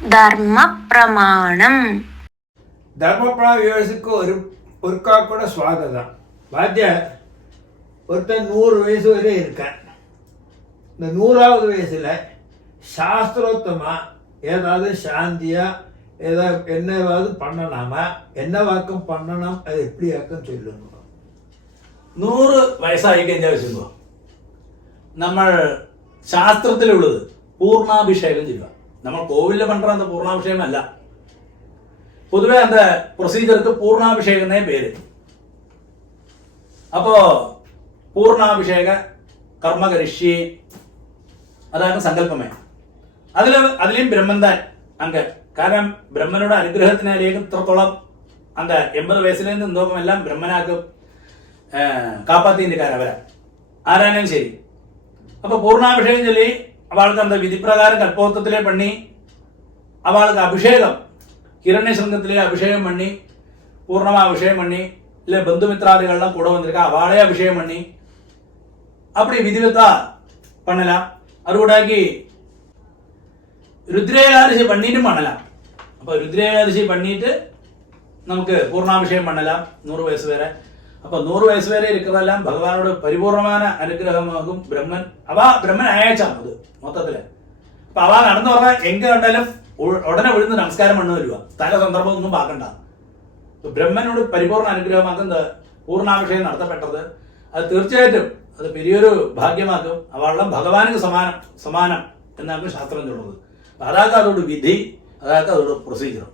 ധർമ്മപ്രമാണം. ധർമ്മപ്രമാണ വ്യൂവേഴ്സിക്ക് ഒരിക്കൽ സ്വാഗതം. வாத்தியார் ஒருத்தன் 100 வயசு வரை இருக்கான். இந்த 100வது வயசுல சாஸ்திரோத்தமா ஏதாவது சாந்தியா ஏதாவது என்னவாவது பண்ணலாமா, என்ன வாக்கம் பண்ணணும், அது எப்படி ஆக்கம் சொல்லுங்க. 100 വയസ്സായി കഴിഞ്ഞാൽ വെച്ചോ നമ്മൾ ശാസ്ത്രത്തിലുള്ളത് പൂർണ്ണാഭിഷേകം ചെയ്യുക. നമ്മൾ കോവിലിൽ പண்ற அந்த പൂർണ്ണാഭിഷേകം അല്ല, പൊതുവെ அந்த പ്രൊസീജിയർക്ക് പൂർണ്ണാഭിഷേകം പേര്. അപ്പോ പൂർണ്ണാഭിഷേക കർമ്മകരിഷി അതാണ് സങ്കല്പമേ. അതിലും ബ്രഹ്മൻ താൻ അങ്ക. കാരണം ബ്രഹ്മനോട് അനുഗ്രഹത്തിനാലേക്ക് ഇത്രത്തോളം അങ്ക 80 വയസ്സിൽ നിന്ന് എന്തോക്കും എല്ലാം ബ്രഹ്മനാക്കും കാപ്പാത്തിൻ്റെ അവരാ ആരാനും ശരി. അപ്പൊ പൂർണ്ണാഭിഷേകം ചൊല്ലി അവൾക്ക് എന്താ വിധിപ്രകാരം കൽപ്പോത്തത്തിലെ പണി, അവൾക്ക് അഭിഷേകം ഹിരണ്യശൃംഗത്തിലെ അഭിഷേകം പണി, പൂർണ്ണമാ അഭിഷേകം പണി, இல்லை பந்துமித்ராதிகள்லாம் கூட வந்திருக்கா அவளே அபிஷேகம் பண்ணி அப்படி விதிவித்தா பண்ணலாம். அதுകൂടാക്കി രുദ്രേകാദശി പണിയിട്ടും பண்ணலாம். அப்போ രുദ്രേകാദശി பண்ணிட்டு നമുക്ക് പൂർണ്ണാഭിഷേകം பண்ணலாம் 100 വയസ്സ് വരെ. அப்போ 100 വയസ്സ് വരെ இருக்கிறதெல்லாம் ഭഗവാനോട് പരിപൂർണமான അനുഗ്രഹമാകും ബ്രഹ്മൻ. ബ്രഹ്മൻ അയച്ചാം അത് മൊത്തത്തില്. അപ്പൊ അവ നടന്നു പറഞ്ഞാൽ എങ്ക കണ്ടാലും ഉടനെ വിഴുന്ന് നമസ്കാരം പണ്ണു വരുക, തല സന്ദർഭം ഒന്നും പാക്കണ്ട. ബ്രഹ്മനോട് പരിപൂർണ്ണ അനുഗ്രഹമാക്കുന്നത് പൂർണ്ണാഭിഷേകം നടത്തപ്പെട്ടത് അത് തീർച്ചയായിട്ടും അത് വലിയൊരു ഭാഗ്യമാക്കും. അവളുടെ ഭഗവാനുക്ക് സമാനം എന്നാണ് ശാസ്ത്രം ചൊല്ലുന്നത്. അതാക്കുക അതോട് വിധി, അതാക്കുക അതോട് പ്രൊസീജിയർ.